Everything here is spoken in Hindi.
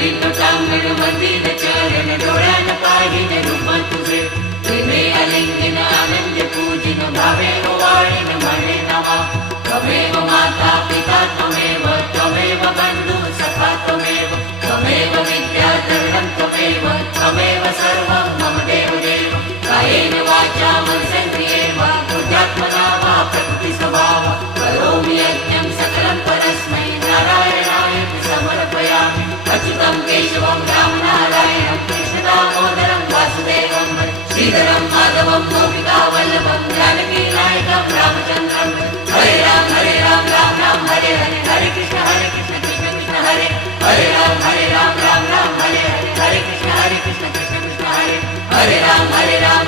प्रांगण मंदिर चरण डोळ्यान पाहिन रूप तुझे प्रेमे अलिंगन आनंद पूजिन भावे वाळीन म्हणे नामा त्वमेव माता पिता त्वमेव त्वमेव बंधु सखा त्वमेव त्वमेव विद्या तरणं त्वमेव त्वमेव सर्वं मम देव देव कायेन वाचा मनसेन्द्रियेण वा बुद्ध्यात्मना वा प्रकृति स्वभाव करोमि यज्ञं सकलं परस्मै नारायणाय समर्पयामि अच्युतं केशवं रामनारायणं कृष्णदामोदरं वासुदेवं श्रीधरं माधवं गोपिकावल्लभं जानकी नायकं रामचन्द्रं हरे राम राम राम हरे हरे हरे कृष्ण कृष्ण कृष्ण हरे हरे राम राम राम हरे हरे हरे कृष्ण कृष्ण कृष्ण हरे हरे राम